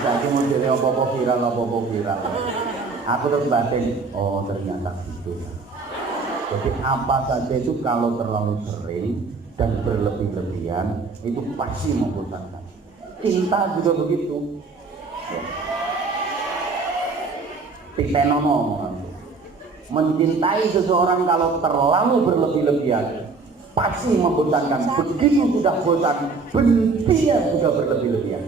Jadi modelnya apa-apa viral, apa-apa viral. Aku terus batin, oh ternyata gitu. Jadi apa saja itu kalau terlalu sering dan berlebih-lebihan itu pasti membosankan. Cinta juga begitu. Titenono mencintai seseorang kalau terlalu berlebih-lebihan pasti membosankan. Begitu sudah bosan, bencinya juga berlebih-lebihan.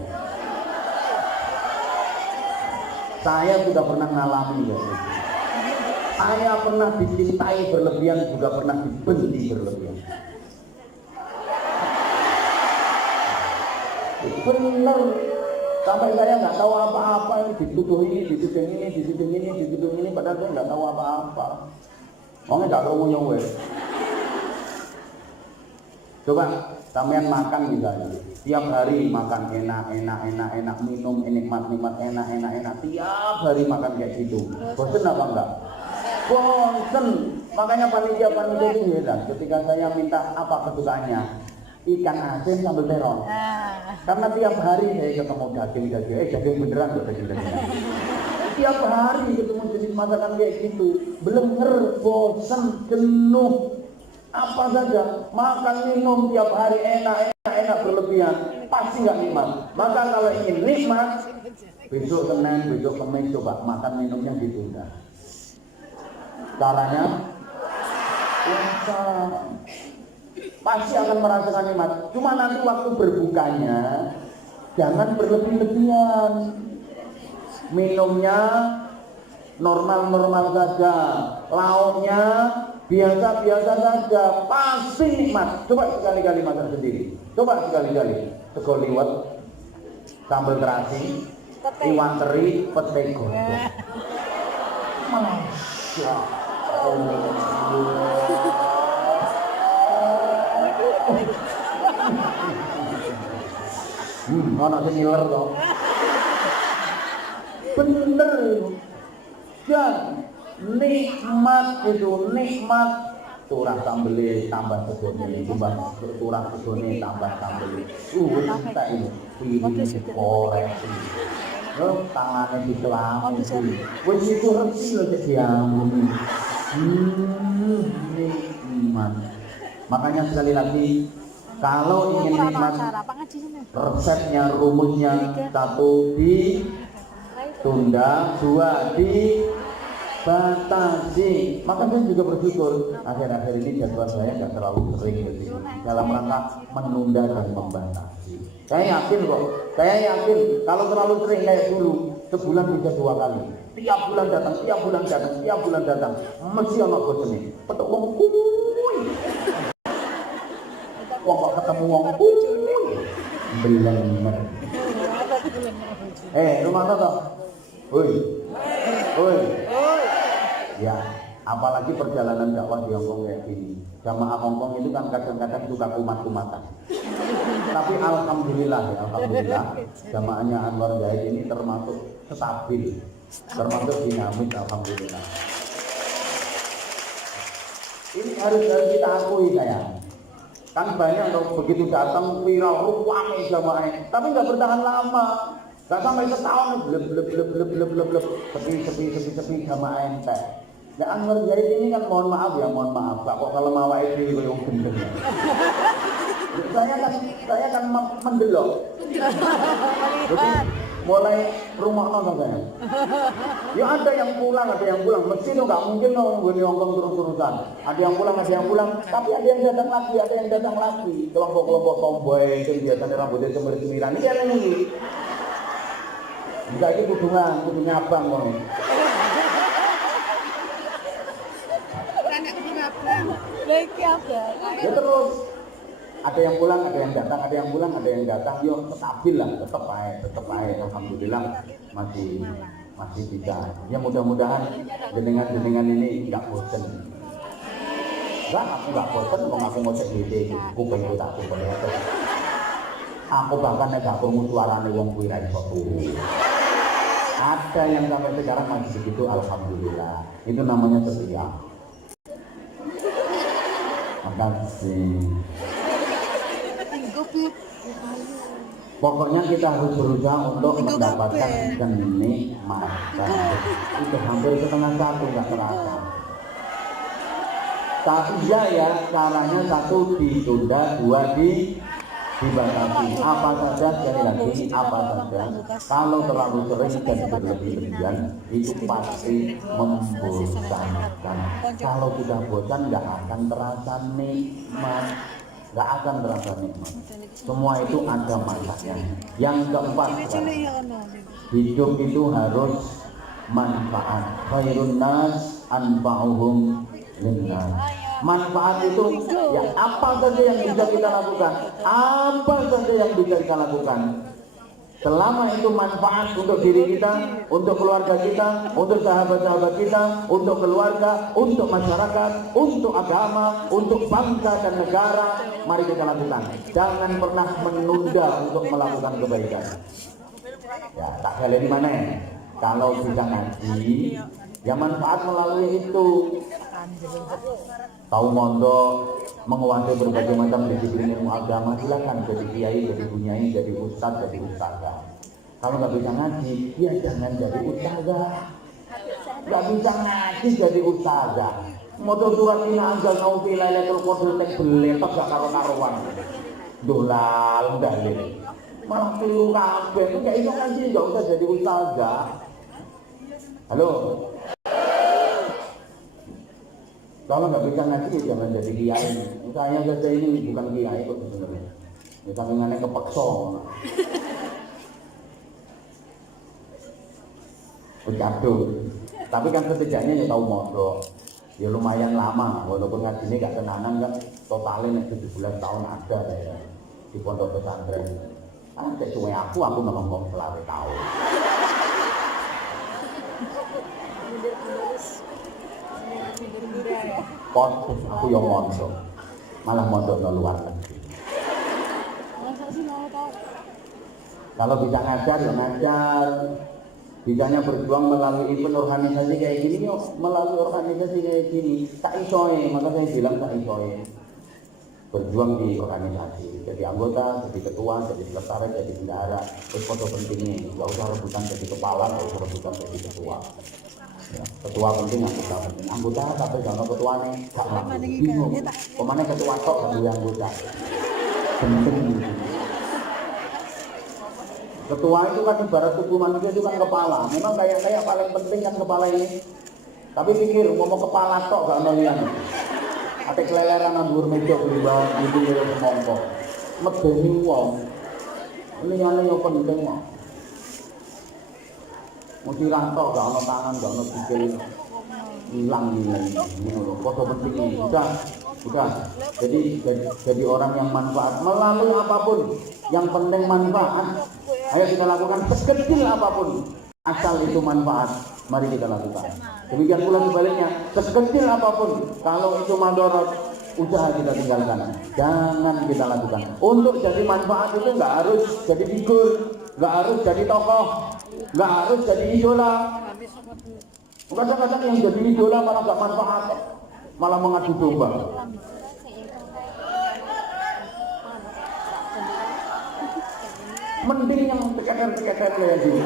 Saya sudah pernah mengalami ya. Saya pernah dicintai berlebihan, juga pernah dibenci berlebihan. Benar, sampai saya nggak tahu apa-apa, dituduh ini, dituding ini, dituding ini, dituding ini, padahal saya nggak tahu apa-apa. Orangnya nggak tahu nyawa. Coba sampean makan misalnya, tiap hari makan enak, minum nikmat, enak, tiap hari makan kayak gitu. Bosen apa enggak? Bosen. Makanya panitia itu heran ketika saya minta apa kesukaannya, ikan asin sambal terong. Karena tiap hari saya ketemu daging beneran loh daging. Tiap hari ketemu jenis masakan kayak gitu, bener bosen, jenuh. Apa saja, makan minum tiap hari enak berlebihan, pasti nggak nikmat. Maka kalau ingin nikmat, besok Senin, besok Kamis coba makan minumnya ditunda. Caranya, puasa, pasti akan merasakan nikmat. Cuma nanti waktu berbukanya, jangan berlebih-lebihan. Minumnya normal-normal saja, lauknya biasa-biasa saja, pasti nikmat. Coba sekali-kali masak sendiri. Coba sekali-kali. Sego liwet, sambal terasi, iwan teri, pete godhong. Masya Allah. Ono sing ngiler to. Bener. Dan nikmat itu nikmat. Turah sambeli tambah segone, turah segone tambah sambeli. Tak ini koreksi. Tangannya dicelami. Wis itu resi lho cek diampuni. Nikmat. Makanya sekali lagi, kalau ingin nikmat, resepnya, rumusnya, 1 ditunda, 2 dibatasi. Maka saya juga bersyukur akhir-akhir ini jadwal saya nggak terlalu sering gitu, dalam rangka menunda dan membatasi. Saya yakin kok, kalau terlalu sering kayak dulu, sebulan bisa 2 kali. Tiap bulan datang, mesti ono bosone. Petuk wong kuwi. Wong kok ketemu wong kuwi. Bener. Rumah tata. Hoi. Ya, apalagi perjalanan dakwah di Hongkong kayak gini. Jamaah Hongkong itu kan kadang-kadang suka kumat-kumatan. Tapi alhamdulillah, jamaahnya Anwar Zahid ini termasuk stabil, termasuk dinamis, alhamdulillah. Ini harus kita akui sayang. Kan banyak loh begitu datang viral ruangnya jamaahnya, tapi nggak bertahan lama. Gak sampai setahun, bleb, sepi sama ente. Ya Anwar Zahid ini kan mohon maaf, Pak, kok kalau mau itu yang gendeng. Saya kan mendelok. Jadi mulai rumah nonton saya. Ya ada yang pulang, mesti itu nggak mungkin dong gue Hongkong terus-terusan. Ada yang pulang, tapi ada yang datang lagi. Kelompok-kelompok tomboy itu biasanya rambutnya cemir-cemiran. Ini yang ini. Enggak, ini kudunya abang kok. Ya terus ada yang pulang, ada yang datang, yo stabil lah, tetap aja, alhamdulillah masih bisa. Ya mudah-mudahan jenengan ini enggak bosen. Aku enggak bosen, aku mau cek ide, aku pengen tak boleh. Aku bahkan nek gak krungu suarane wong kuwi ra iso turu. Ada yang sampai sekarang masih begitu, alhamdulillah. Itu namanya setia. Makasih. Pokoknya kita harus berusaha untuk mendapatkan kenikmatan. Itu hampir setengah satu nggak terasa. Tapi ya caranya satu ditunda, dua dibatasi. Apa saja sekali lagi apa saja. Kalau terlalu sering dan berlebih-lebihan itu pasti membosankan. Kalau sudah bosan nggak akan terasa nikmat. Nggak akan terasa nikmat. Semua itu ada masanya. Yang keempat, hidup itu harus manfaat. Khairun nas anfa'uhum linnas. Manfaat itu ya apa saja yang bisa kita lakukan, apa saja yang bisa kita lakukan. Selama itu manfaat untuk diri kita, untuk keluarga kita, untuk sahabat-sahabat kita, untuk keluarga, untuk masyarakat, untuk agama, untuk bangsa dan negara, mari kita lakukan. Jangan pernah menunda untuk melakukan kebaikan. Ya, tak kali di mana ya? Kalau bisa ngaji, ya manfaat melalui itu. Tahu mondok, menguasai berbagai macam disiplin ilmu agama, silakan jadi kiai, jadi bunyai, jadi ustadz, jadi ustazah. Kalau nggak bisa ngaji, ya jangan jadi ustazah. Nggak bisa ngaji jadi ustazah. Motor surat ini anjal mau Lailatul Qadar tek beletok gak karo-karuan. Dolal dalil. Malah keliru kabeh. Kayak itu ngaji nggak usah jadi ustazah. Halo. Kalau nggak bisa ngaji, jangan jadi kiai. Saya saja ini bukan kiai kok sebenarnya. Ya sampingannya kepeksa. Ucapdu. Tapi kan setidaknya ya tahu mondok. Ya lumayan lama, walaupun ngajinya gak tenanan kan. Totalnya 17 tahun ada ya di pondok pesantren. Kan sesuai aku ngomong selawe tahun. Postus aku yang mondok, malah mondok ke luar negeri. Kalau bisa ngajar ya ngajar, bisanya berjuang melalui event organisasi kayak gini, yuk melalui organisasi kayak gini. Tak isoe, maka saya bilang tak isoe. Berjuang di organisasi, jadi anggota, jadi ketua, jadi sekretaris, jadi bendahara. Terus foto pentingnya, nggak usah rebutan jadi kepala, nggak usah rebutan jadi ketua. Ya, ketua penting, anggota penting. Anggota tapi jangan ketua nih, gak laku. Bingung. Kemana ketua tok gak boleh anggota. Penting. Ketua itu kan ibarat tubuh manusia itu kan kepala. Memang kayak paling penting kan kepala ini. Tapi pikir, mau kepala tok gak nolian. Ate keleleran ambur meja beribau itu ya semongko. Medeni wong. Ini yang penting kok. Mesti rantok gak ono tangan, gak ono sikil. Hilang ini. Foto penting ini. Sudah. Jadi orang yang manfaat melalui apapun. Yang penting manfaat. Ayo kita lakukan sekecil apapun. Asal itu manfaat. Mari kita lakukan. Demikian pula sebaliknya, sekecil apapun, kalau itu mandorot, usaha kita tinggalkan. Jangan kita lakukan. Untuk jadi manfaat itu nggak harus jadi figur, nggak harus jadi tokoh, nggak harus jadi idola. Kadang-kadang yang jadi idola malah nggak manfaat, malah mengadu domba. Mending yang teketer-teketer kayak gini.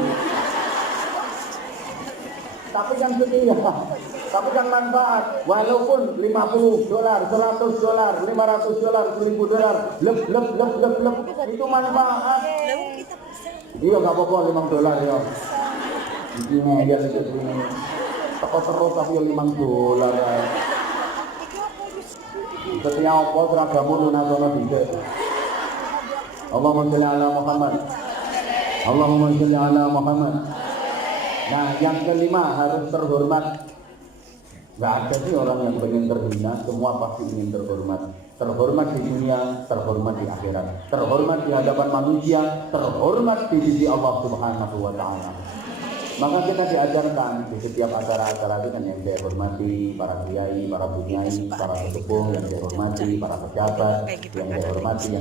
Tapi kan setia, tapi kan manfaat. Walaupun $50, $100, $500, $1.000, lep, itu manfaat. Iya nggak apa-apa $5 ya. Ini dia itu sini. Toko terus tapi $5 ya. Setia apa seragamu lunasono tidak. Allahumma sholli ala Muhammad. Allahumma sholli ala Muhammad. Nah, yang kelima harus terhormat. Gak ada sih orang yang pengen terhina, semua pasti ingin terhormat. Terhormat di dunia, terhormat di akhirat. Terhormat di hadapan manusia, terhormat di sisi Allah Subhanahu wa Ta'ala. Maka kita diajarkan di setiap acara-acara itu kan yang saya hormati para kiai, para bunyai, para sesepuh, yang saya hormati para pejabat, yang saya hormati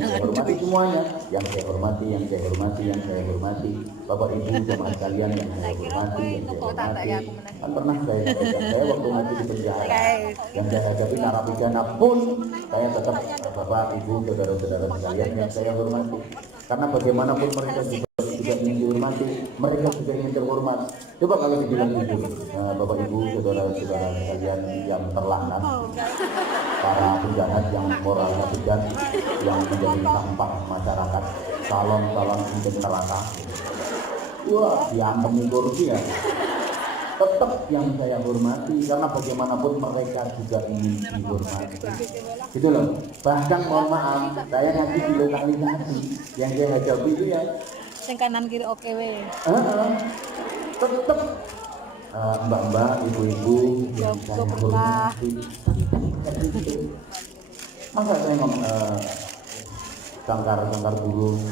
semuanya, yang saya hormati, yang saya hormati, Bapak Ibu jemaah sekalian yang saya hormati, kan pernah saya sampaikan, saya waktu masih di penjara, yang saya hadapi narapidana pun saya tetap Bapak Ibu saudara-saudara sekalian yang saya hormati, karena bagaimanapun mereka juga ingin dihormati, mereka juga ingin terhormat. Coba kalau dibilang jujur, Bapak Ibu saudara-saudara sekalian yang terlantar, para penjahat yang moralnya bejat, yang menjadi sampah masyarakat, calon-calon untuk neraka, wah diampuni korupsi ya, tetap yang saya hormati, karena bagaimanapun mereka juga ingin dihormati, gitu loh. Bahkan mohon maaf, saya ngaji di lokalisasi yang saya hadapi itu ya yang kanan kiri oke we. Tetap mbak-mbak, ibu-ibu yang saya hormati. Masa saya ngomong sangkar burung?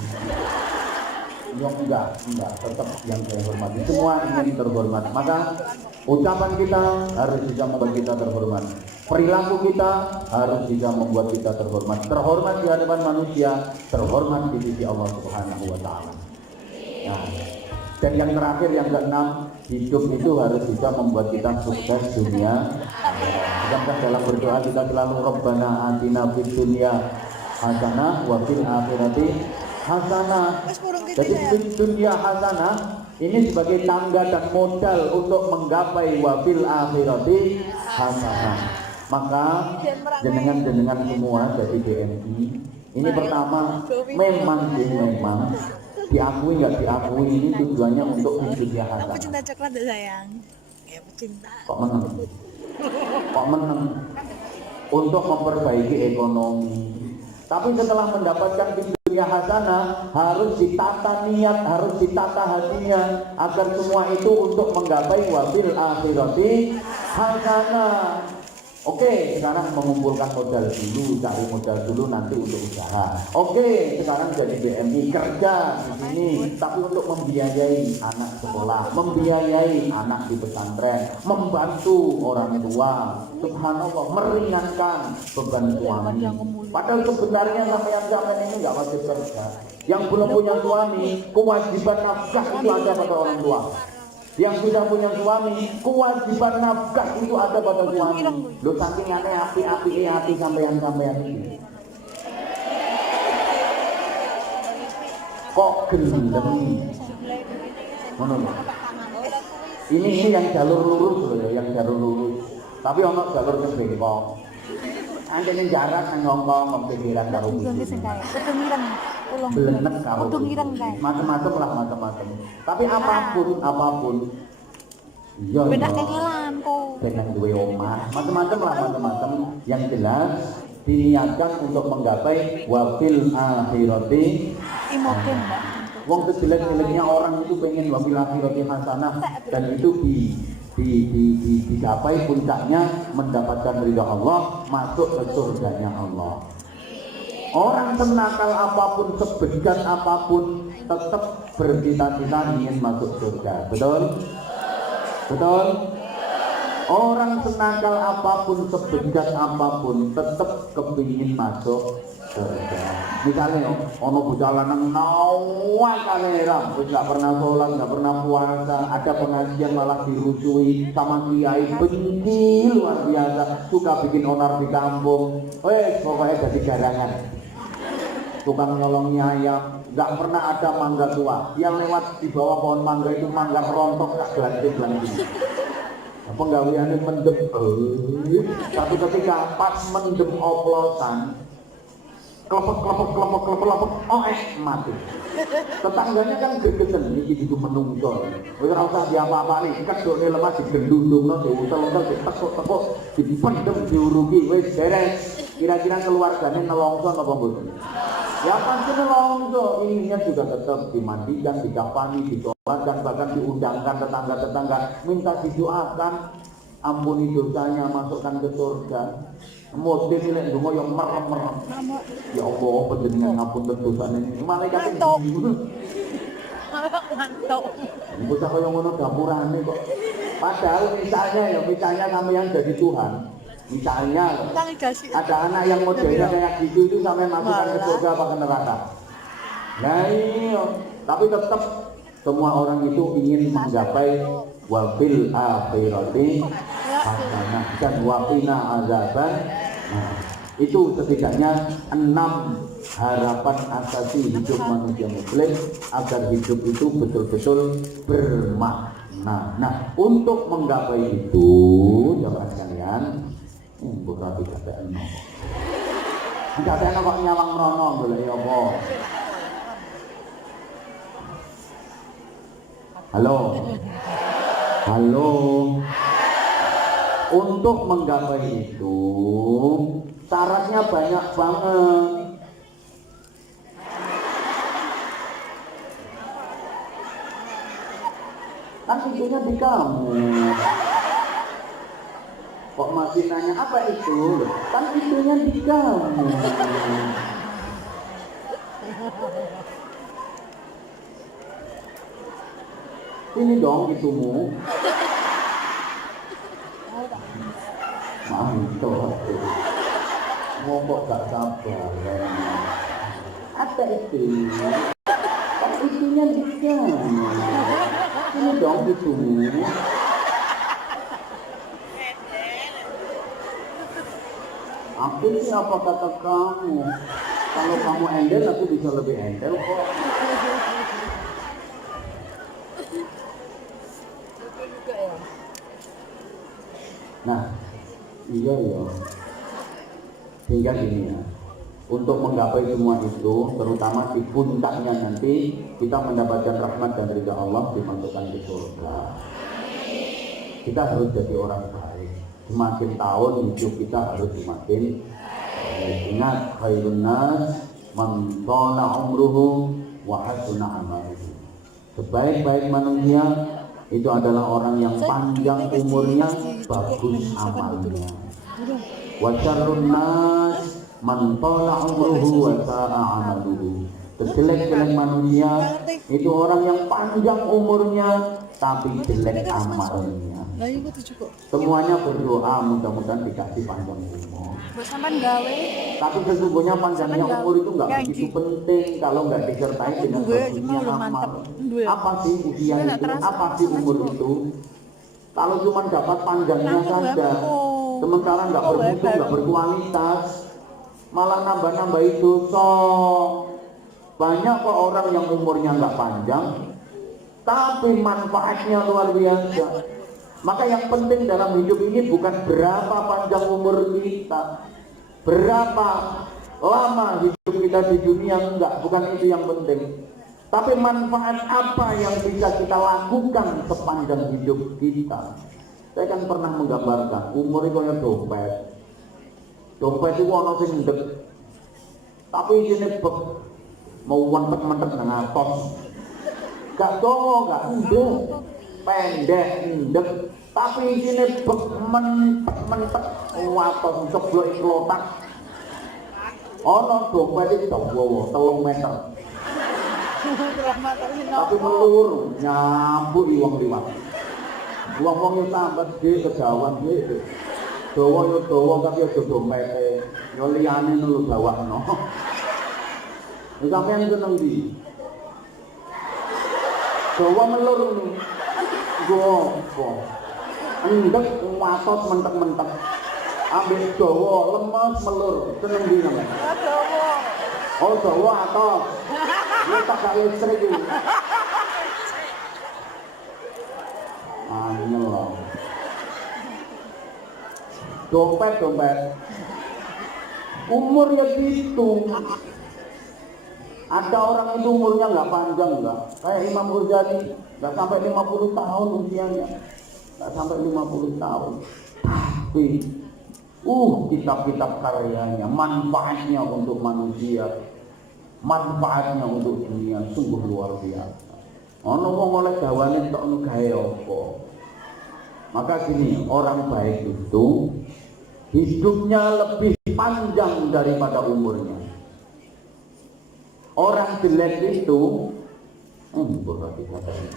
Ya enggak, tetap yang saya hormati. Semua ingin terhormat. Maka ucapan kita harus bisa membuat kita terhormat. Perilaku kita harus bisa membuat kita terhormat. Terhormat di hadapan manusia, terhormat di sisi Allah Subhanahu wa taala. Nah, dan yang terakhir, yang keenam, hidup itu harus bisa membuat kita sukses dunia. Bukankah dalam berdoa kita selalu Rabbana atina fid dunya hasanah wa fil akhirati hasanah. Jadi fid dunya hasanah ini sebagai tangga dan modal untuk menggapai wa fil akhirati hasanah. Maka jenengan semua jadi BMI ini pertama memang diakui nggak diakui ini tujuannya untuk hidupnya hasanah. Aku cinta coklat deh sayang. Ya pecinta. Kok menang? Untuk memperbaiki ekonomi. Tapi setelah mendapatkan hidupnya hasanah, harus ditata niat, harus ditata hatinya agar semua itu untuk menggapai wabil akhirati hasanah. Oke, sekarang mengumpulkan modal dulu, cari modal dulu nanti untuk usaha. Oke, sekarang jadi BMI kerja di sini, tapi untuk membiayai anak sekolah, membiayai anak di pesantren, membantu orang tua, subhanallah, meringankan beban suami. Padahal sebenarnya sampean ini nggak wajib kerja. Yang belum punya suami, kewajiban nafkah itu ada pada orang tua. Yang sudah punya suami, kewajiban nafkah itu ada pada suami. Loh saking aneh api hati sampean ini. Kok gendeng? Mana? Ini yang jalur lurus loh, yang jalur lurus. Tapi ono jalur ke bengkok. Anjene jarak nang ngomong pikiran karo iki. Belenek karo macam-macam. Tapi apapun iya beda kengelan kok. Benang duwe omah, macam-macam yang jelas diniatkan untuk menggapai wafil akhirati. Imoken, Mbak. Wong sejelek-jeleknya orang itu pengen wafil akhirati hasanah, dan itu dicapai puncaknya mendapatkan ridha Allah, masuk ke surganya Allah. Orang senakal apapun, sebejat apapun, tetap bercita-cita ingin masuk surga. Betul? Orang senakal apapun, sebejat apapun, tetap kepingin masuk surga. Misalnya, ono bocah lanang nawak kaleram, nggak pernah sholat, nggak pernah puasa, ada pengajian malah dirusui sama kiai, benci luar biasa, suka bikin onar di kampung. Pokoknya jadi garangan. Tukang nolong ayam, nggak pernah ada mangga tua. Yang lewat di bawah pohon mangga itu mangga rontok tak gelanting. Penggaweannya mendem, tapi ketika pas mendem oplosan, kelepek, mati. Tetangganya kan gegeten, ini gitu menungso. Ora usah diapa-apani, kedone lemah digendundungno, diutel-utel, ditekuk-tekuk, dipendem, diurugi, wis beres. Kira-kira keluarganya nelongso apa mboten? Ya pasti nelongso, ininya juga tetap dimandikan, dikafani, disolatkan, bahkan diundangkan tetangga-tetangga, minta didoakan, ampuni dosanya, masukkan ke surga. Motif ini dungo yang merem. Ya Allah, panjenengan ngapunten dosane ini. Malaikat ini. Mantap. Bocah kaya ngono dapurane kok. Padahal misalnya sampean jadi Tuhan. Misalnya Tangi kasih. ada anak yang modelnya kayak gitu itu sampean masukkan ke surga apa ke neraka? Nah iya, tapi tetap semua orang itu ingin menggapai wabil akhirati hasanah dan waqina azaban. Nah, itu setidaknya 6 harapan asasi hidup manusia muslim agar hidup itu betul-betul bermakna. Nah, untuk menggapai itu, jamaah sekalian, bukan tidak ada enak. Tidak ada enak kok nyawang merono boleh ya apa? Halo. Halo. Untuk menggapai itu syaratnya banyak banget. Kan intinya di kamu. Kok masih nanya apa itu? Kan intinya di kamu. Ini dong itumu. Mantap. Mau kok gak sabar. Apa itu? Kan itunya di kamu. Ini dong itumu. Aku sih apa kata kamu? Kalau kamu endel, aku bisa lebih endel kok. Nah, iya ya. Sehingga gini ya. Untuk menggapai semua itu, terutama di puncaknya nanti kita mendapatkan rahmat dan ridha Allah, dimasukkan ke surga. Kita harus jadi orang baik. Semakin tahun hidup kita harus semakin ingat khairun nas man tala umruhu wa hasuna amaluhu. Sebaik-baik manusia itu adalah orang yang panjang umurnya, bagus amalnya. Wa syarrun nas man tala umruhu wa sa'a amaluhu. Sejelek-jelek manusia itu orang yang panjang umurnya tapi jelek amalnya. Semuanya berdoa mudah-mudahan dikasih panjang umur. Bersamaan gawe. Tapi sesungguhnya panjangnya umur itu nggak begitu penting kalau nggak disertai dengan bagusnya amal. Apa sih usia itu? Apa sih umur itu? Kalau cuma dapat panjangnya saja, sementara nggak bermutu, nggak berkualitas, malah nambah-nambahi dosa. Banyak kok orang yang umurnya nggak panjang, tapi manfaatnya luar biasa. Maka yang penting dalam hidup ini bukan berapa panjang umur kita, berapa lama hidup kita di dunia, enggak, bukan itu yang penting. Tapi manfaat apa yang bisa kita lakukan sepanjang hidup kita. Saya kan pernah menggambarkan umur itu kayak dompet. Dompet itu ono sing ndek. Tapi isine bek mau mentek-mentek nang atos. Gak dowo, gak ndek. Pendek ndek. Tapi isine bek mentek-mentek atos ceblok klotak. Ono dompet itu dawa 3 meter. Tapi melur nyambut wong liwat. Wong-wong yo tambah gede kejawan gede. Dawa yo dawa tapi aja dompete. Yo liyane nulu gawakno. Nek sampeyan seneng ndi? Dawa melur niku. Gopo. Endek watot mentek-mentek. Ambil dawa lemes melur. Seneng ndi sampeyan? Dawa. Oh dawa atos. Ini tak gak listrik ini. Anyel loh. Dompet. Umur ya gitu. Ada orang itu umurnya nggak panjang nggak. Kayak Imam Ghazali nggak sampai 50 tahun usianya. Nggak sampai 50 tahun. Tapi kitab-kitab karyanya, manfaatnya untuk manusia, manfaatnya untuk dunia sungguh luar biasa. Ono wong oleh gawane tok ono gawe apa. Maka gini, orang baik itu hidupnya lebih panjang daripada umurnya. Orang jelek itu Berarti katanya.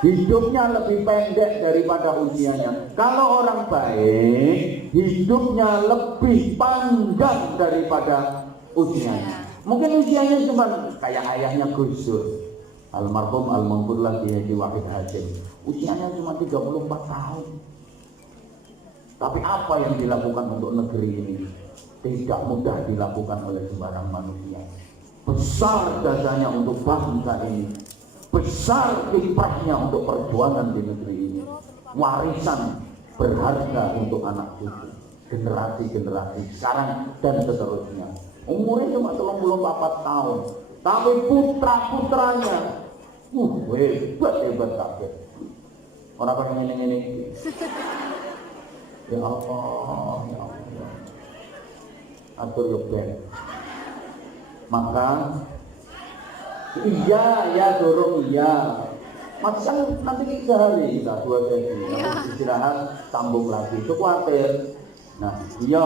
Hidupnya lebih pendek daripada usianya. Kalau orang baik, hidupnya lebih panjang daripada usianya. Mungkin usianya cuma kayak ayahnya Gus Dur, almarhum al-maghfurlah Kiai Wahid Hasyim. Usianya cuma 34 tahun. Tapi apa yang dilakukan untuk negeri ini tidak mudah dilakukan oleh sembarang manusia. Besar jasanya untuk bangsa ini, besar kiprahnya untuk perjuangan di negeri ini, warisan berharga untuk anak cucu, generasi-generasi sekarang dan seterusnya. Umurnya cuma 34 tahun, tapi putra-putranya hebat kabeh. Orang kaya ngene-ngene iki. Ya Allah, ya Allah. Atur yo ben. Maka iya, ya dorong iya. Masa nanti sehari kita 2 sesi, nanti istirahat sambung lagi. Itu khawatir. Nah, iya.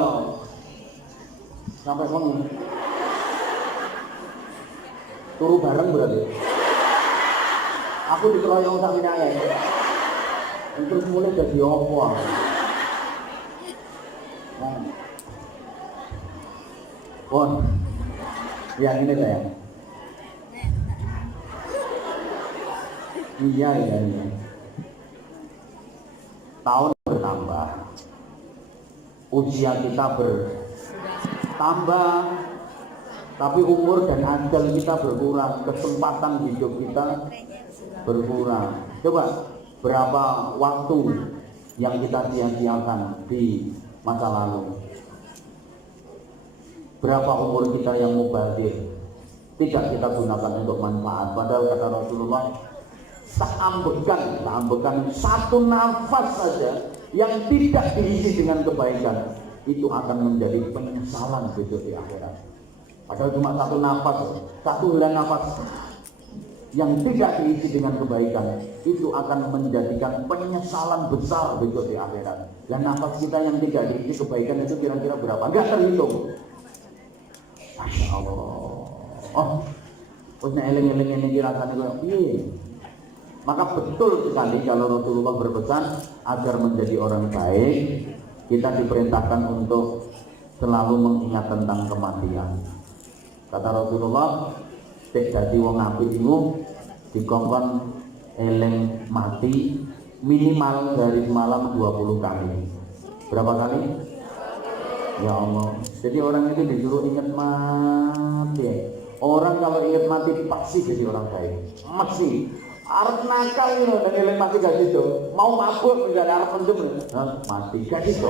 Sampai wengi. Turu bareng berarti. Aku dikeroyong sak minake. Terus mulai jadi apa? Pon. Yang ini saya. Iya. Tahun bertambah, usia kita bertambah, tapi umur dan ajal kita berkurang, kesempatan hidup kita berkurang. Coba berapa waktu yang kita sia-siakan di masa lalu? Berapa umur kita yang mubazir tidak kita gunakan untuk manfaat? Padahal kata Rasulullah, tak ambekan satu nafas saja yang tidak diisi dengan kebaikan, itu akan menjadi penyesalan besok di akhirat. Padahal cuma satu nafas, satu helai nafas yang tidak diisi dengan kebaikan, itu akan menjadikan penyesalan besar besok di akhirat. Dan nafas kita yang tidak diisi kebaikan itu kira-kira berapa? Enggak terhitung. Masya Allah. Oh, punya eleng-eleng ini kira-kira piye? Maka betul sekali kalau Rasulullah berpesan agar menjadi orang baik, kita diperintahkan untuk selalu mengingat tentang kematian. Kata Rasulullah, cek dadi wong apik iku dikongkon eleng mati minimal dari semalam 20 kali. Berapa kali? Ya Allah. Jadi orang itu disuruh ingat mati. Orang kalau ingat mati pasti jadi orang baik. Masih arep nakal lho dan eleng mati gak gitu. Mau mabuk misalnya arep mendem, mati gak gitu.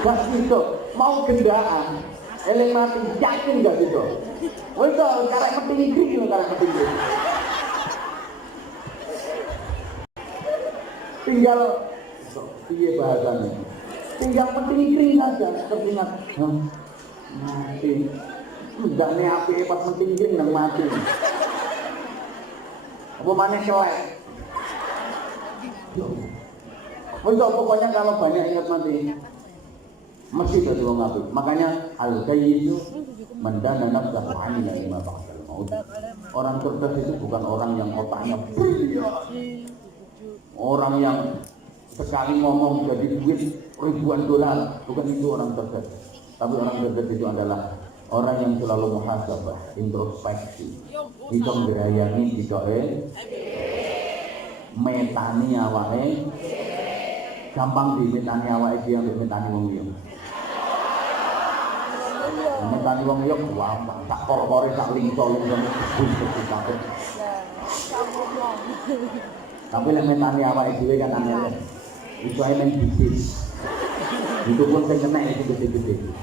Gak gitu. Mau gendaan, eleng mati yakin gak gitu. Woi kok karek mati iki lho karek mati iki. Tinggal piye bahasanya? Tinggal penting saja, teringat mati. Enggak nih api pas penting nang mati. Apa mana kelek? Pokoknya kalau banyak ingat mati, mesti jadi wong apik. Makanya al-kayyisu mendana nafsahu 'anil lima ba'dal maut. Orang cerdas itu bukan orang yang otaknya brilian. Orang yang sekali ngomong jadi duit ribuan dolar, bukan itu orang cerdas. Tapi orang cerdas itu adalah orang yang selalu muhasabah, introspeksi, bisa ngerayani, bisa metani awake, gampang di metani awake dia untuk metani wong liya. Metani wong liya gampang, tak kor-kore sak lingso-lingso buntu kabeh. Tapi lek metani awake dhewe kan angel. Iso ae men bisnis. Itu pun sing kena itu gede-gede.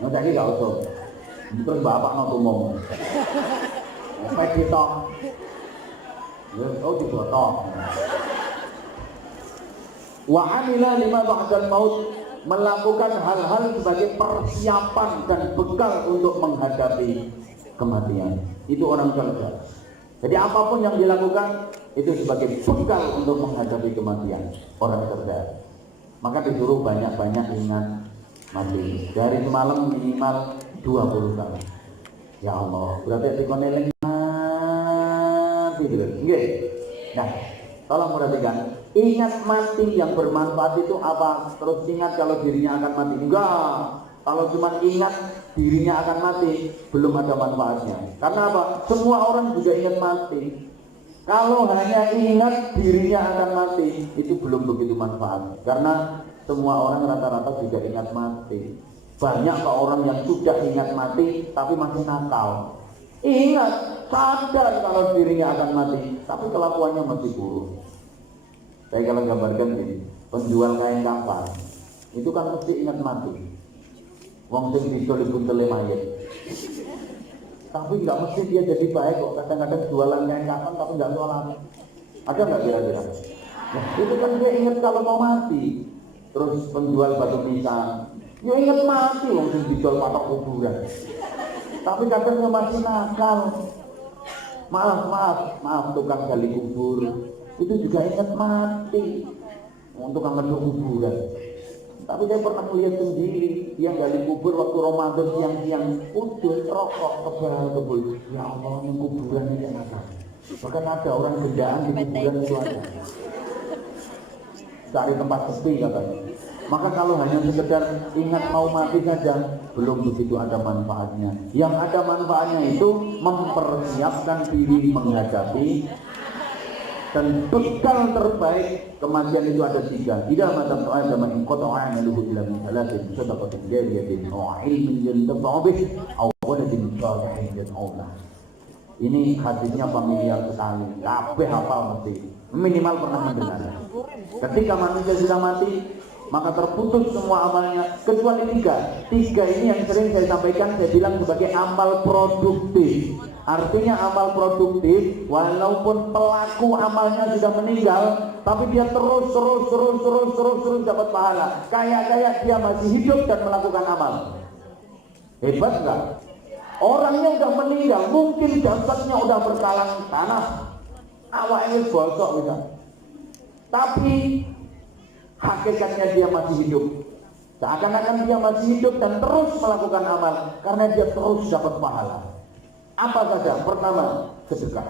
Nah, tadi gak usah. Terus bapak no ngomong. Apa kita? Oh dibotok. Wa amila lima ba'dal maut, melakukan hal-hal sebagai persiapan dan bekal untuk menghadapi kematian. Itu orang cerdas. Jadi apapun yang dilakukan itu sebagai bekal untuk menghadapi kematian. Orang cerdas. Maka disuruh banyak-banyak ingat mati. Dari semalam minimal 20 kali. Ya Allah, berarti dikon eling mati gitu. Nggih. Nah, tolong perhatikan. Ingat mati yang bermanfaat itu apa? Terus ingat kalau dirinya akan mati. Enggak. Kalau cuma ingat dirinya akan mati, belum ada manfaatnya. Karena apa? Semua orang juga ingat mati. Kalau hanya ingat dirinya akan mati, itu belum begitu manfaat. Karena semua orang rata-rata juga ingat mati. Banyak kok orang yang sudah ingat mati tapi masih nakal. Ingat, sadar kalau dirinya akan mati, tapi kelakuannya masih buruk. Saya kalau gambarkan ini, penjual kain kafan itu kan mesti ingat mati. Wong sing bisa dibuntele mayit. Tapi nggak mesti dia jadi baik kok. Kadang-kadang jualan kain kafan tapi nggak sholat. Ada nggak kira-kira? Nah, itu kan dia ingat kalau mau mati. Terus penjual batu pisang, ya ingat mati wong sing dijual patok kuburan. Tapi katanya masih nakal. Maaf tukang gali kubur. Itu juga ingat mati. Untuk ngeduk kuburan. Tapi saya pernah melihat sendiri, dia gali kubur waktu Ramadan siang-siang, udus, rokok, kebal. Ya Allah, ini kuburan ini nakal. Bahkan ada orang gendaan di kuburan itu ada. Cari tempat sepi katanya. Maka kalau hanya sekedar ingat mau mati saja, belum begitu ada manfaatnya. Yang ada manfaatnya itu mempersiapkan diri menghadapi, dan bekal terbaik kematian itu ada 3. Tidak macam soal zaman inqata'a naluhu ila min salatin sadaqatin jariyatin wa ilmin yantafa'u bih aw waladin salihin yad'u lah. Ini hadisnya familiar sekali. Kabeh hafal mesti. Minimal pernah mendengar. Ketika manusia sudah mati, maka terputus semua amalnya kecuali 3. 3 ini yang sering saya sampaikan, saya bilang sebagai amal produktif. Artinya amal produktif, walaupun pelaku amalnya sudah meninggal, tapi dia terus dapat pahala. Kayak dia masih hidup dan melakukan amal. Hebat enggak? Orangnya udah meninggal, mungkin jasadnya udah berkalang tanah, awalnya bosok gitu. Tapi hakikatnya dia masih hidup. Seakan-akan dia masih hidup dan terus melakukan amal karena dia terus dapat pahala. Apa saja? Pertama, sedekah.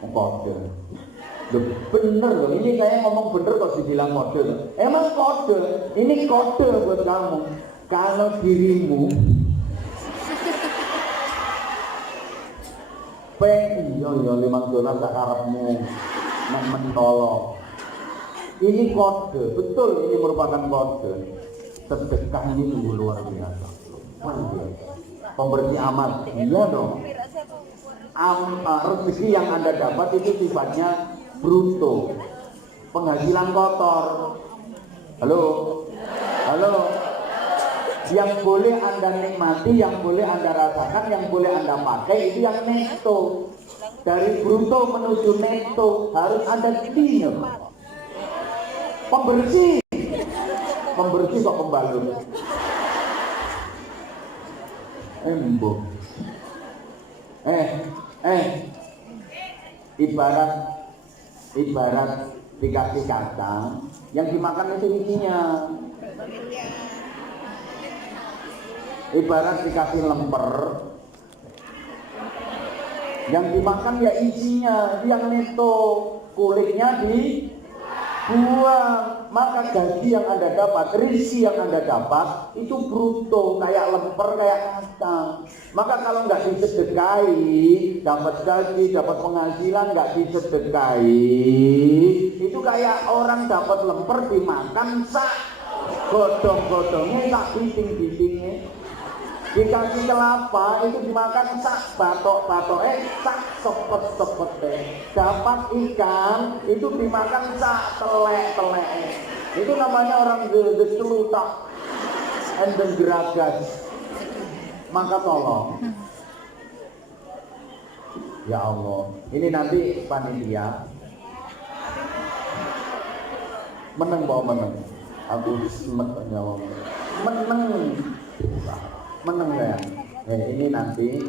Kode. Bener loh, ini saya ngomong bener kok dibilang kode. Emang kode, ini kode buat kamu. Kalau dirimu iya $5 tak karepmu mentolong. Ini kode, betul ini merupakan kode. Sedekah ini sungguh luar biasa. Pembersih amal, iya dong. Rezeki yang Anda dapat itu sifatnya bruto, penghasilan kotor. Halo. Yang boleh Anda nikmati, yang boleh Anda rasakan, yang boleh Anda pakai itu yang neto. Dari bruto menuju neto harus ada dino. Pembersih kok pembalut. Embo. Ibarat dikasih kacang, yang dimakan itu isinya. Ibarat dikasih lemper, yang dimakan ya isinya, yang neto, kulitnya dibuang. Maka gaji yang Anda dapat, rezeki yang Anda dapat itu bruto, kayak lemper, kayak kacang. Maka kalau nggak disedekahi, dapat gaji, dapat penghasilan, nggak disedekahi, itu kayak orang dapat lemper dimakan sak godong-godongnya, sak biting-bitingnya. Dikasih kelapa itu dimakan sak batok-batoknya, sak sepet-sepetnya. Dapat ikan itu dimakan sak telek-teleknya. Itu namanya orang geselutak dan geragas. Maka tolong, ya Allah, ini nanti panitia meneng bawa meneng. Aku semet nyawa meneng ya. Ini nanti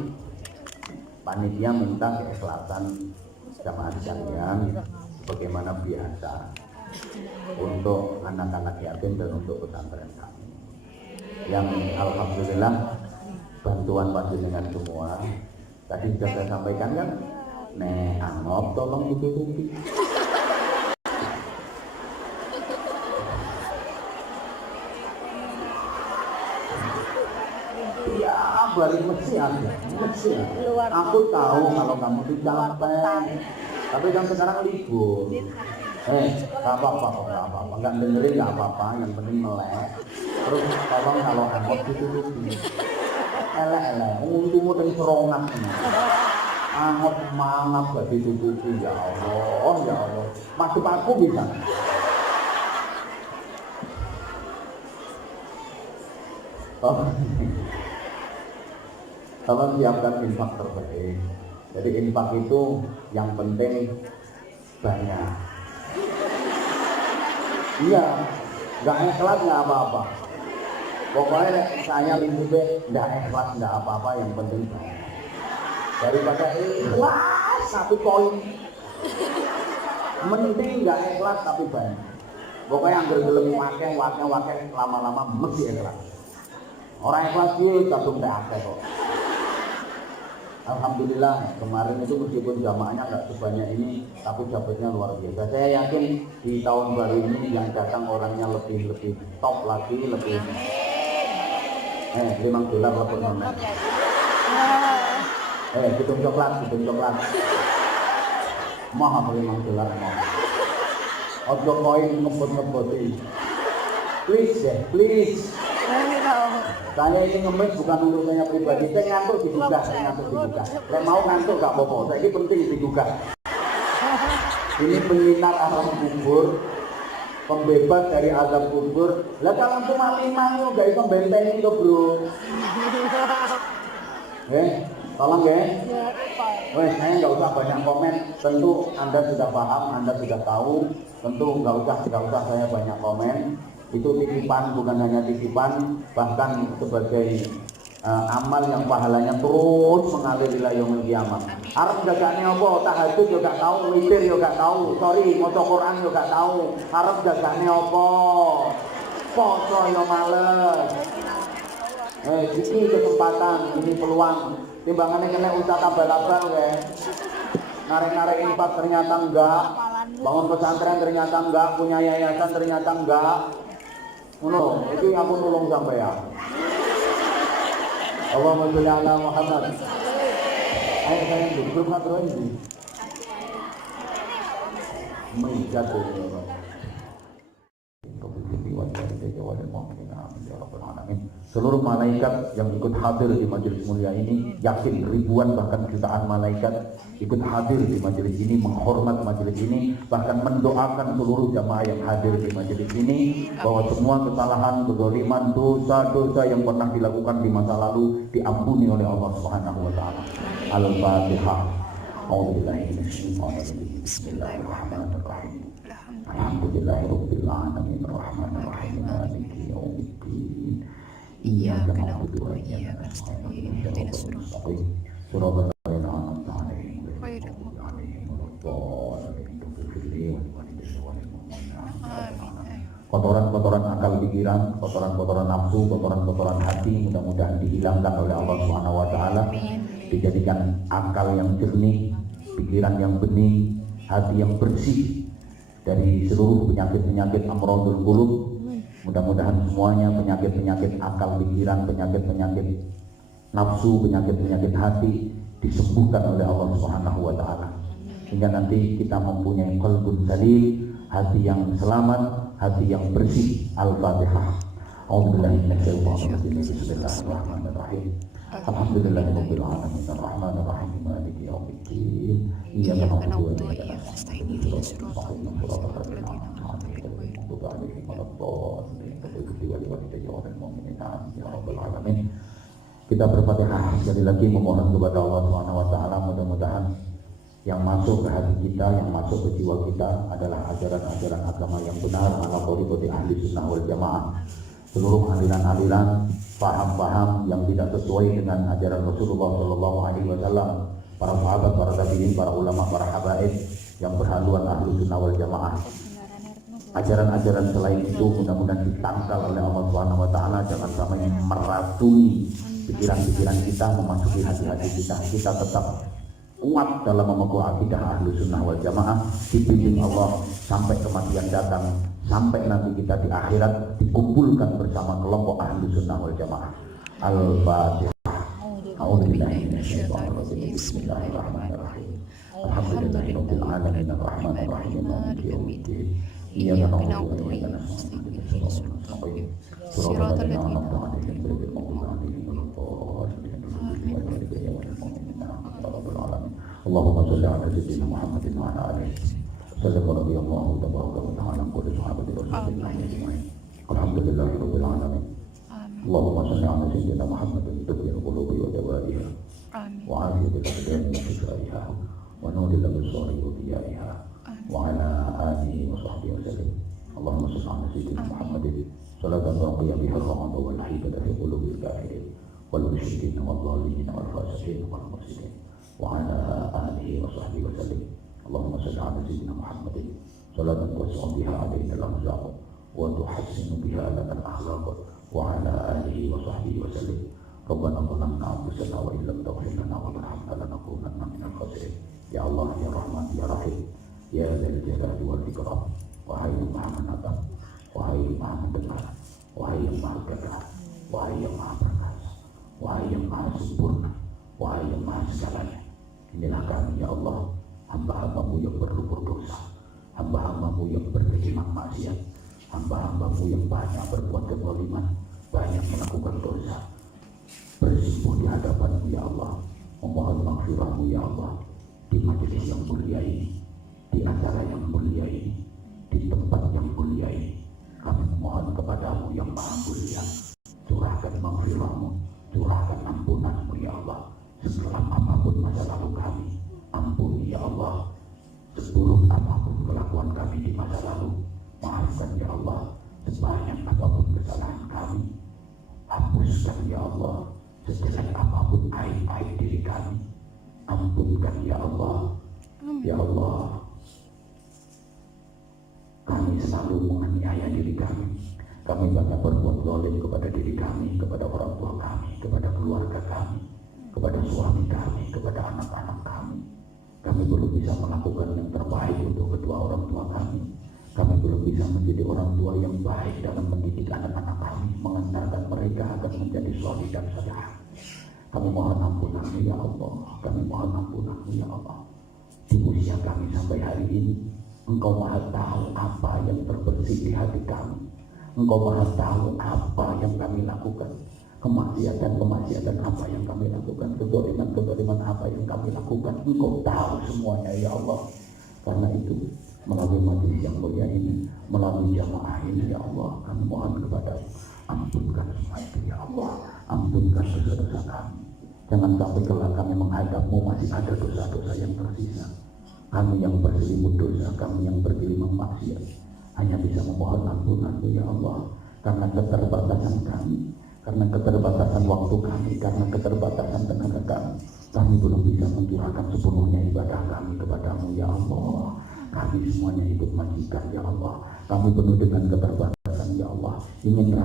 panitia minta keikhlasan jamaah sekalian sebagaimana biasa untuk anak-anak yatim dan untuk pesantren kami. yang alhamdulillah bantuan panjenengan semua. Tadi sudah saya sampaikan kan, nek angop tolong ditutupi. Ya, balik mesti ada. Aku tahu kalau kamu tuh capek, tapi kan sekarang libur. Gak apa-apa kok, gak apa-apa. Gak dengerin gak apa-apa, yang penting melek. Terus tolong kalau angkot ditutupi. Elek-elek, untukmu dan serongan. Angkot semangat gak ditutupi, ya Allah, ya Allah. Masuk aku bisa. Tolong siapkan infak terbaik. Jadi infak itu yang penting banyak. Iya, nggak ikhlas nggak apa-apa. Pokoknya saya prinsipnya nggak ikhlas nggak apa-apa, yang penting banyak. Daripada ikhlas satu koin, mending nggak ikhlas tapi banyak. Pokoknya yang gelem wakil lama-lama mesti ikhlas. Orang ikhlas dia kadung akeh kok. Alhamdulillah kemarin itu meskipun jamaahnya nggak sebanyak ini, tapi dapatnya luar biasa. Saya yakin di tahun baru ini yang datang orangnya lebih top lagi, lebih. $5 lepur mana? Hitung coklat. Mahal $5 mau. Ojo koin ngebut-ngebuti. Please. Saya ini ngemis bukan untuk saya pribadi. Saya ngantuk diduga. Saya mau ngantuk gak apa-apa. Saya ini penting diduga. Ini penyinar alam kubur, pembebas dari azab kubur. Lah kalau cuma 5 yuk gak bisa benteng itu bro. Tolong ya. Saya nggak usah banyak komen. Tentu Anda sudah paham, Anda sudah tahu. Tentu nggak usah saya banyak komen. Itu titipan, bukan hanya titipan, bahkan sebagai amal yang pahalanya terus mengalir ila yaumil qiyamah. Arep jagane apa? Tahajud yo gak tahu, witir yo gak tahu, maca Quran yo gak tahu. Arep jagane apa? Poso yo males. Ini kesempatan, ini peluang. Timbangannya kena usaha abal-abal ya. Narik-narik infak ternyata enggak, bangun pesantren ternyata enggak, punya yayasan ternyata enggak. Itu yang aku nolong sampai ya. Allahumma sholli ala Muhammad. Ayo saya duduk terus ini. Menjatuh. Seluruh malaikat yang ikut hadir di majelis mulia ini, yakin ribuan bahkan jutaan malaikat ikut hadir di majelis ini, menghormat majelis ini, bahkan mendoakan seluruh jamaah yang hadir di majelis ini bahwa semua kesalahan, kezaliman, dosa-dosa yang pernah dilakukan di masa lalu diampuni oleh Allah Subhanahu wa taala. Al-Fatihah. A'udzubillahi minasyaitonir rajim. Bismillahirrahmanirrahim. Alhamdulillahirabbil alamin arrahmanir rahim maliki yaumiddin. Iyyaka na'budu wa iyyaka nasta'in. Ihdinas siratal ladzina an'amta 'alaihim ghairil maghdubi 'alaihim waladdallin. Kotoran-kotoran akal pikiran, kotoran-kotoran nafsu, kotoran-kotoran hati mudah-mudahan dihilangkan oleh Allah Subhanahu wa taala. Dijadikan akal yang jernih, pikiran yang bening, hati yang bersih dari seluruh penyakit-penyakit amradul qulub. Mudah-mudahan semuanya penyakit-penyakit akal pikiran, penyakit-penyakit nafsu, penyakit-penyakit hati disembuhkan oleh Allah Subhanahu wa taala. Sehingga nanti kita mempunyai qalbun salim, hati yang selamat, hati yang bersih. Al-Fatihah. A'udzubillahi minasyaitonir rajim. Bismillahirrahmanirrahim. Alhamdulillahirabbil alamin arrahmanir rahim maliki yaumiddin. Iyyaka na'budu wa iyyaka nasta'in. Ihdinas siratal ladzina an'amta 'alaihim. Kita berfatihah sekali lagi memohon kepada Allah Subhanahu wa taala, mudah-mudahan yang masuk ke hati kita, yang masuk ke jiwa kita adalah ajaran-ajaran agama yang benar ala thariqati ahli sunnah wal jamaah. Seluruh aliran-aliran, paham-paham yang tidak sesuai dengan ajaran Rasulullah Shallallahu Alaihi Wasallam, para sahabat, para tabi'in, para ulama, para habaib yang berhaluan ahli sunnah wal jamaah, Ajaran-ajaran selain itu mudah-mudahan ditangkal oleh Allah Subhanahu wa taala, jangan sampai meracuni pikiran-pikiran kita, memasuki hati-hati kita. Kita tetap kuat dalam memegang akidah Ahlus Sunnah wal Jamaah, dibimbing Allah sampai kematian datang, sampai nanti kita di akhirat dikumpulkan bersama kelompok Ahlus Sunnah wal Jamaah. Al-Fatihah. A'udzubillahi minasyaitonir rajim. Bismillahirrahmanirrahim. Alhamdulillahirabbil alamin arrahmanir rahim maliki yaumiddin. Iyyaka na'budu wa iyyaka nasta'in. Shiratal ladzina an'amta 'alaihim ghairil maghdubi 'alaihim waladdallin. Allahumma shalli 'ala sayyidina Muhammadin wa 'ala alihi. Sallallahu radhiyallahu tabaraka wa ta'ala an kulli sahabati Rasulillah ajma'in. Alhamdulillahirabbil alamin. Allahumma shalli 'ala sayyidina Muhammadin tibbil qulubi wa dawaiha. Wa 'afiyatil abdani wa shifaiha. Wa nuril absari wa diyaiha. Wa 'ala alihi wa sahbihi wa sallam. Allahumma shalli 'ala sayyidina Muhammadin salatan tarqiya biha ar-rahmata wal hibata fi qulubil kafirin wal musyrikin wal dhalin wal fasiqin wal mufsidin. Wa 'ala alihi wa sahbihi wa sallam. Allahumma shalli 'ala sayyidina Muhammadin salatan tas'u biha 'alaina al-akhlaq wa tuhassinu biha lana al-akhlaq. Wa 'ala alihi wa sahbihi wa sallam. Rabbana zalamna anfusana wa illam taghfir lana wa tarhamna lanakunanna minal khasirin. Ya Allah, ya Rahman, ya Rahim, ya Dzal Jalali wal Ikram. Wahai yang Maha Menatap, wahai yang Maha Mendengar, wahai yang Maha Gagah, wahai yang Maha Perkasa, wahai yang Maha Sempurna, wahai yang Maha Segalanya. Inilah kami ya Allah, hamba-hambamu yang berlumur dosa, hamba-hambamu yang berkecimak maksiat, hamba-hambamu yang banyak berbuat kezaliman, banyak melakukan dosa. Bersimpuh di hadapanmu ya Allah, memohon maghfirahmu ya Allah, di majelis yang mulia ini, di acara yang mulia ini, di tempat yang mulia ini. Kami memohon kepadamu yang maha mulia, curahkan maghfirahmu, curahkan ampunanmu ya Allah. Sekelam apapun masa lalu kami, ampuni ya Allah. Seburuk apapun kelakuan kami di masa lalu, maafkan ya Allah. Sebanyak apapun kesalahan kami, hapuskan ya Allah. Sejelek apapun aib-aib diri kami, ampunkan ya Allah. Ya Allah, kami selalu menganiaya diri kami. Kami banyak berbuat zalim kepada diri kami, kepada orang tua kami, kepada keluarga kami, kepada suami kami, kepada anak-anak kami. Kami belum bisa melakukan yang terbaik untuk kedua orang tua kami. Kami belum bisa menjadi orang tua yang baik dalam mendidik anak-anak kami, mengantarkan mereka agar menjadi soleh dan saleh. Kami mohon ampunanmu ya Allah. Kami mohon ampunanmu ya Allah. Di usia kami sampai hari ini, Engkau maha tahu apa yang terbersih di hati kami. Engkau maha tahu apa yang kami lakukan. Kemaksiatan apa yang kami lakukan. Kezaliman apa yang kami lakukan. Engkau tahu semuanya ya Allah. Karena itu, melalui majelis yang mulia ini, melalui jamaah ini ya Allah, kami mohon kepada ampunkan semua itu ya Allah. Ampunkan dosa-dosa kami. Jangan sampai kelak kami menghadapmu masih ada dosa-dosa yang tersisa. Kami yang berselimut dosa, kami yang bergelimang maksiat, hanya bisa memohon ampunanmu ya Allah. Karena keterbatasan kami, karena keterbatasan waktu kami, karena keterbatasan tenaga kami belum bisa mencurahkan sepenuhnya ibadah kami kepadamu ya Allah. Kami semuanya hidup majikan ya Allah. Kami penuh dengan keterbatasan ya Allah. Ingin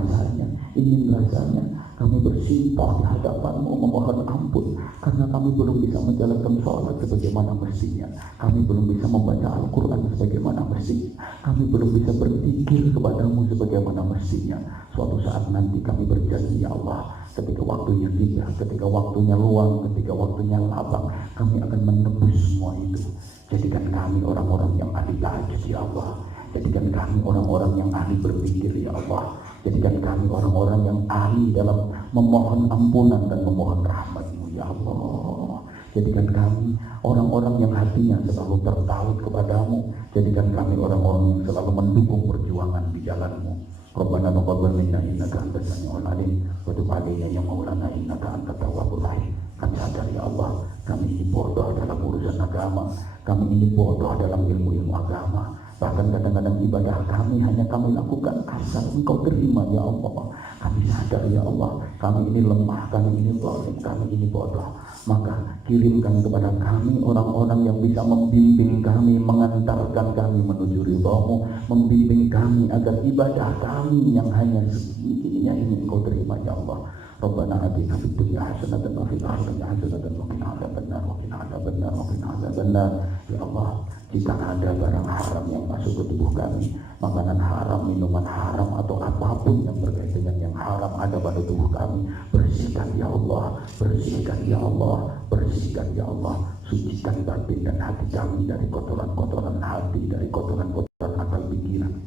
rasanya kami bersimpah di hadapanmu memohon ampun. Karena kami belum bisa menjalankan sholat sebagaimana mestinya. Kami belum bisa membaca Al-Quran sebagaimana mestinya. Kami belum bisa berzikir kepadamu sebagaimana mestinya. Suatu saat nanti kami berjanji ya Allah, ketika waktunya tiba, ketika waktunya luang, ketika waktunya lapang, kami akan menebus semua itu. Jadikan kami orang-orang yang ahli tahajud ya Allah. Jadikan kami orang-orang yang ahli berpikir ya Allah. Jadikan kami orang-orang yang ahli dalam memohon ampunan dan memohon rahmat-Mu ya Allah. Jadikan kami orang-orang yang hatinya selalu tertaut kepadamu. Jadikan kami orang-orang yang selalu mendukung perjuangan di jalan-Mu. Rabbana taqabbal minna innaka antas samiul alim wa tub 'alaina ya maulana innaka antat tawwabur rahim. Kami sadar ya Allah, kami ini bodoh dalam urusan agama, kami ini bodoh dalam ilmu agama, Bahkan kadang-kadang ibadah kami hanya kami lakukan asal Engkau terima ya Allah. Kami sadar ya Allah, kami ini lemah, kami ini zalim, kami ini bodoh. Maka kirimkan kepada kami orang-orang yang bisa membimbing kami, mengantarkan kami menuju ridha-Mu, membimbing kami agar ibadah kami yang hanya sedikitnya ini Engkau terima ya Allah. Rabbana atina fid dunya hasanatan wa fil akhirati hasanatan wa qina adzabannar wa qina adzabannar wa qina adzabannar. Ya Allah, jika ada barang haram yang masuk ke tubuh kami, makanan haram, minuman haram atau apapun yang berkaitan dengan yang haram ada pada tubuh kami, bersihkan ya Allah, bersihkan ya Allah, bersihkan ya Allah, sucikan batin dan hati kami dari kotoran-kotoran hati, dari kotoran-kotoran akal pikiran.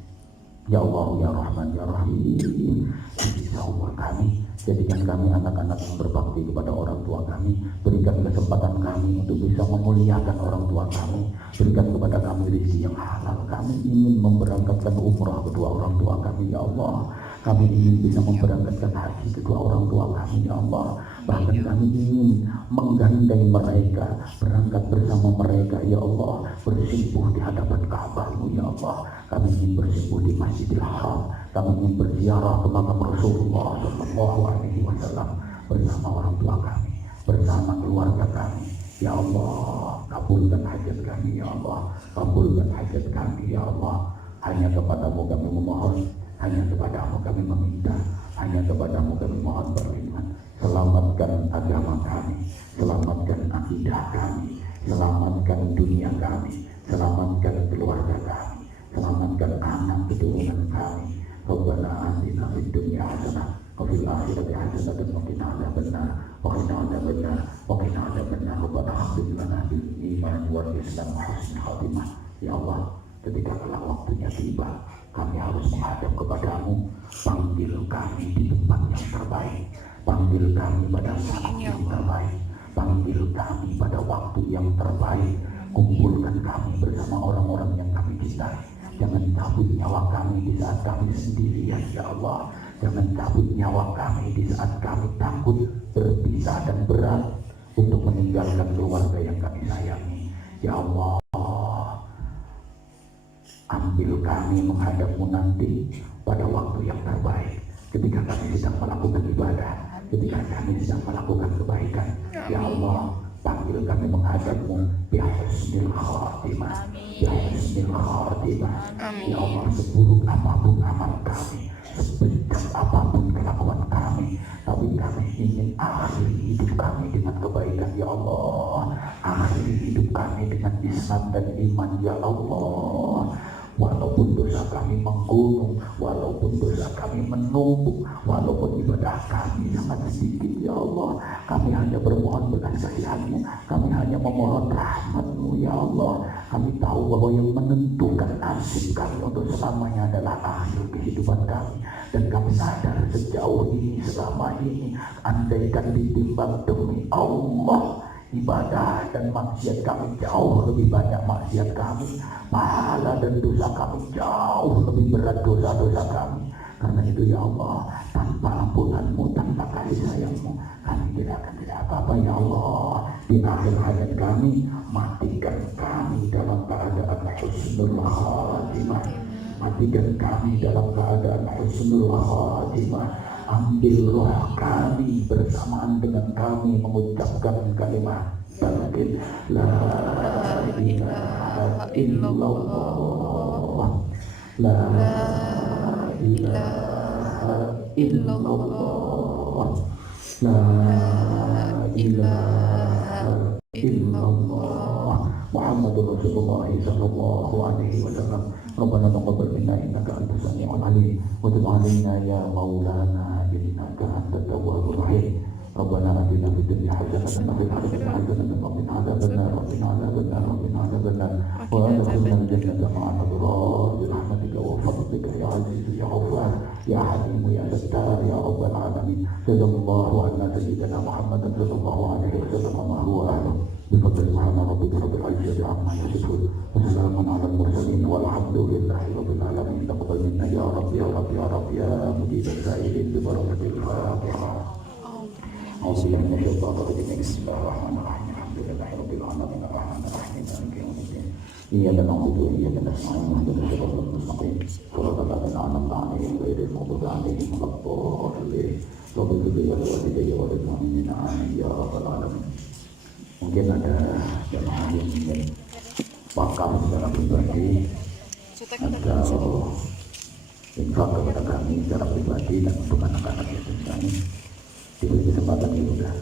Ya Allah, ya Rahman, ya Rahim, bisa umur kami, jadikan kami anak-anak yang berbakti kepada orang tua kami, berikan kesempatan kami untuk bisa memuliakan orang tua kami, berikan kepada kami rezeki yang halal. Kami ingin memberangkatkan umrah kedua orang tua kami ya Allah, kami ingin bisa memberangkatkan haji kedua orang tua kami ya Allah, bahkan kami ingin menggandeng mereka, berangkat bersama mereka ya Allah, bersimpuh di hadapan Ka'bah-Mu ya Allah. Kami ingin bersimpuh di Masjidil Haram, kami ingin berziarah ke makam Rasulullah Sallallahu Alaihi Wasallam bersama orang tua kami, bersama keluarga kami. Ya Allah, kabulkan hajat kami ya Allah, kabulkan hajat kami ya Allah. Hanya kepadamu kami memohon, hanya kepadamu kami meminta, hanya kepadamu kami mohon perlindungan. Selamatkan agama kami, selamatkan akidah kami, selamatkan dunia kami, selamatkan keluarga kami, selamatkan anak keturunan kami. Rabbana atina fid dunya hasanah wa fil akhirati hasanah wa qina adzabannar wa qina adzabannar wa qina adzabannar. Rabbana hab lana bil iman wal islam husnul khatimah. Ya Allah, ketika kelak waktunya tiba, kami harus menghadap kepadamu. Panggil kami di tempat yang terbaik, panggil kami pada saat yang terbaik, panggil kami pada waktu yang terbaik. Kumpulkan kami bersama orang-orang yang kami cintai. Jangan cabut nyawa kami di saat kami sendirian ya Allah. Jangan cabut nyawa kami di saat kami takut berpisah dan berat untuk meninggalkan keluarga yang kami sayangi. Ya Allah, ambil kami menghadap-Mu nanti pada waktu yang terbaik, ketika kami sedang melakukan ibadah, ketika kami sedang melakukan kebaikan. Ya Allah, panggil kami menghadap-Mu ya husnul khatimah, ya husnul khatimah. Ya Allah, seburuk apapun amal kami, sebejat apapun kelakuan kami, tapi kami ingin akhiri hidup kami dengan kebaikan ya Allah, akhiri hidup kami dengan Islam dan iman ya Allah. Walaupun dosa kami menggunung, walaupun dosa kami menumpuk, walaupun ibadah kami sangat sedikit ya Allah, kami hanya bermohon belas kasihan-Mu, kami hanya memohon rahmat-Mu ya Allah. Kami tahu bahwa yang menentukan nasib kami untuk selamanya adalah akhir kehidupan kami, dan kami sadar sejauh ini, selama ini, andaikan ditimbang demi Allah, ibadah dan maksiat kami jauh lebih banyak maksiat kami, pahala dan dosa kami jauh lebih berat dosa-dosa kami. Karena itu ya Allah, tanpa ampunan-Mu, tanpa kasih sayang-Mu, kami tidak akan tidak apa-apa ya Allah. Di akhir hayat kami, matikan kami dalam keadaan husnul khatimah, matikan kami dalam keadaan husnul khatimah. Ambil roh kami bersamaan dengan kami mengucapkan kalimat tauhid la ilaha illallah, la ilaha illallah, la ilaha illallah, Muhammadur Rasulullah sallallahu alaihi wasallam. Rabbana taqabbal minna innaka antas samiul alim wa tub 'alaina ya maulana innaka antat tawwabur rahim. Rabbana atina fid dunya hasanatan wa fil akhirati hasanatan wa qina adzabannar wa qina adzabannar wa qina adzabannar wa adkhilna al-jannata ma'al abrar bi rahmatika wa fadlika ya aziz ya ghafar ya halim ya sattar ya rabbal alamin. Sallallahu ala sayyidina Muhammadin sallallahu alaihi wasallam wa huwa ahlu بفضل سبحان ربك رب العزة عما يصفون وسلام على المرسلين والحمد لله رب العالمين. تقبل منا يا رب يا رب يا رب يا مجيب السائلين ببركة الفاتحة. أعوذ بالله من الشيطان الرجيم. بسم الله الرحمن الرحيم. Iya dan itu iya dan semua itu sampai kalau kata anak tani yang dari mau berani melapor oleh kalau itu ya kalau kami ya kalau mungkin ada jemaah yang ingin wakaf secara pribadi atau infak kepada kami secara pribadi dan untuk anak-anak yatim kami diberi kesempatan itu dah.